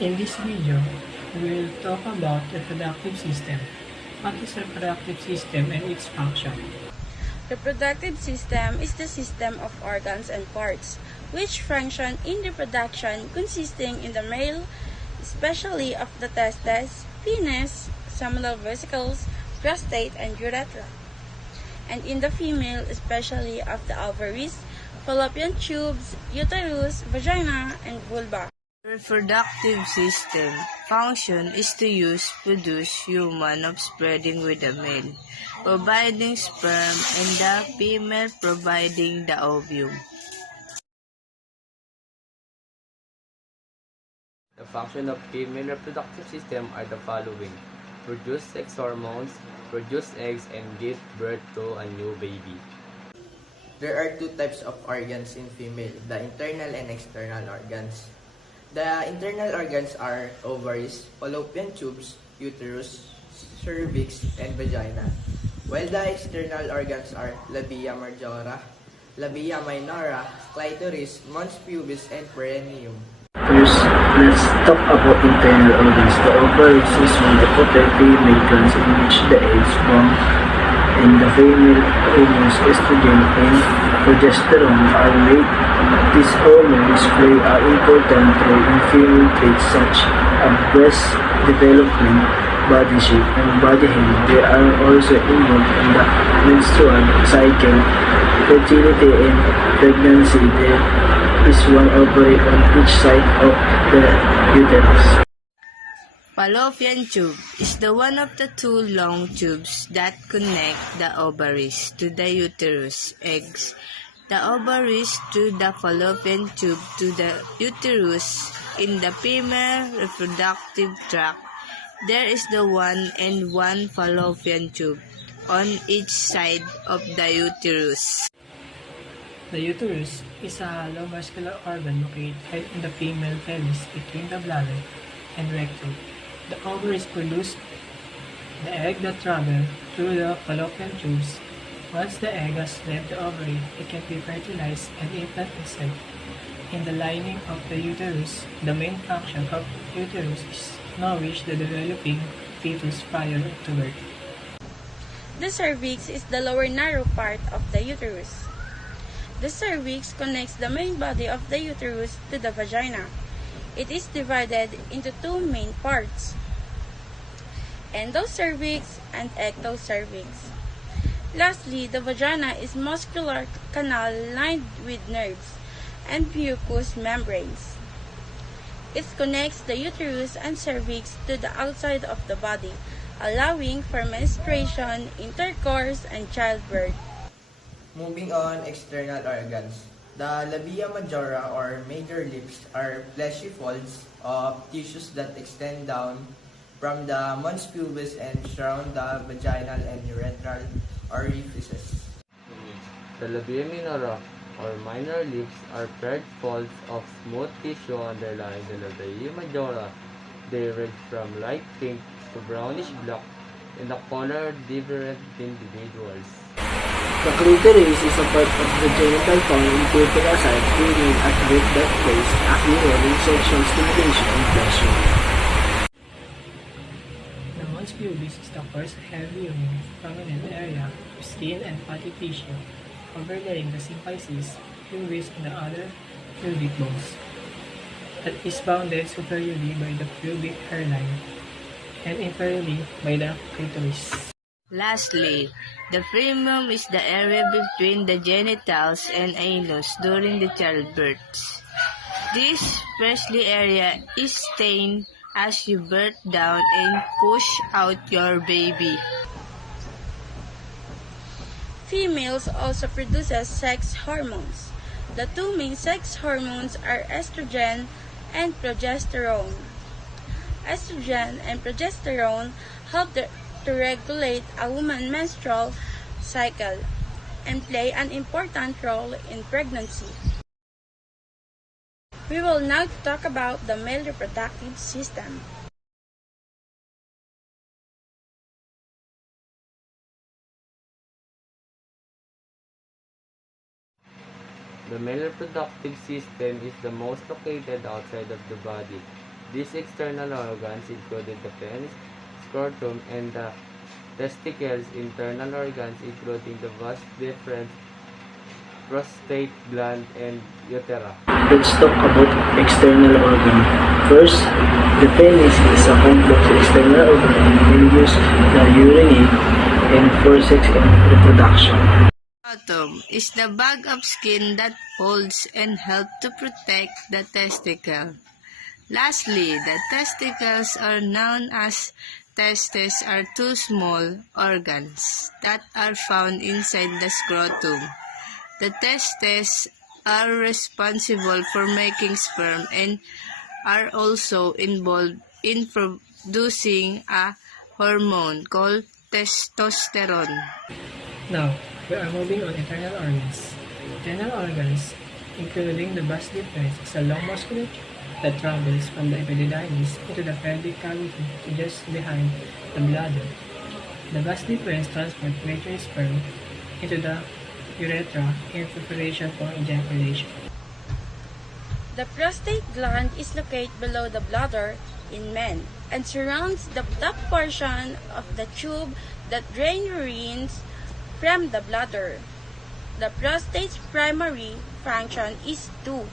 In this video, we will talk about reproductive system. What is reproductive system and its function? Reproductive system is the system of organs and parts which function in reproduction, consisting in the male, especially of the testes, penis, seminal vesicles, prostate, and urethra, and in the female, especially of the ovaries, fallopian tubes, uterus, vagina, and vulva. Reproductive system function is to produce human offspring with the male providing sperm and the female providing the ovum. The function of female reproductive system are the following: produce sex hormones, produce eggs, and give birth to a new baby. There are two types of organs in female, the internal and external organs. The internal organs are ovaries, fallopian tubes, uterus, cervix, and vagina, while the external organs are labia majora, labia minora, clitoris, mons pubis, and perineum. First, let's talk about internal organs. The ovaries is one of the female glands in which the eggs form, and the female hormones estrogen and progesterone are made. These hormones play an important role in female traits such as breast development, body shape, and body hair. They are also involved in the menstrual cycle, fertility, and pregnancy. There is one ovary on each side of the uterus. Fallopian tube is the one of the two long tubes that connect the ovaries to the uterus. Eggs. The ovaries to the fallopian tube to the uterus. In the female reproductive tract, there is the one and one fallopian tube on each side of the uterus. The uterus is a hollow muscular organ located in the female pelvis between the bladder and rectum. The ovaries produce the egg that travel through the fallopian tubes. Once the egg has left the ovary, it can be fertilized and implant itself in the lining of the uterus. The main function of the uterus is to nourish the developing fetus prior to birth. The cervix is the lower narrow part of the uterus. The cervix connects the main body of the uterus to the vagina. It is divided into two main parts: endocervix and ectocervix. Lastly, the vagina is a muscular canal lined with nerves and mucous membranes. It connects the uterus and cervix to the outside of the body, allowing for menstruation, intercourse, and childbirth. Moving on, external organs. The labia majora or major lips are fleshy folds of tissues that extend down from the mons pubis and surround the vaginal and urethral orifices. The labia minora or minor lips are paired folds of smooth tissue underlying the labia majora. They range from light pink to brownish black in the color different individuals. The clitoris is a part of the genital found in pubic site, feeling at with that place, acting on sexual stimulation and pleasure. The mons pubis is the first heavy prominent area of skin and fatty tissue overlaying the symphysis, pubis, and the other pubic bones. That is bounded superiorly by the pubic hairline and inferiorly by the clitoris. Lastly, the perineum is the area between the genitals and anus during the childbirth. This freshly area is stained as you birth down and push out your baby. Females also produces sex hormones. The two main sex hormones are estrogen and progesterone. Estrogen and progesterone help to regulate a woman's menstrual cycle and play an important role in pregnancy. We will now talk about the male reproductive system. The male reproductive system is the most located outside of the body. These external organs included the penis, scrotum, and the testicles. Internal organs including the vas deferens, prostate gland, and utera. Let's talk about external organ. First, the penis is a complex external organ and used the urinate and for sex and reproduction. Scrotum is the bag of skin that holds and helps to protect the testicle. Lastly, the testicles are known as testes are two small organs that are found inside the scrotum. The testes are responsible for making sperm and are also involved in producing a hormone called testosterone. Now, we are moving on internal organs. Internal organs, including the vas deferens, is a long musculature that travels from the epididymis into the pelvic cavity to just behind the bladder. The vas deferens transports mature sperm into the urethra in preparation for ejaculation. The prostate gland is located below the bladder in men and surrounds the top portion of the tube that drains urines from the bladder. The prostate's primary function is to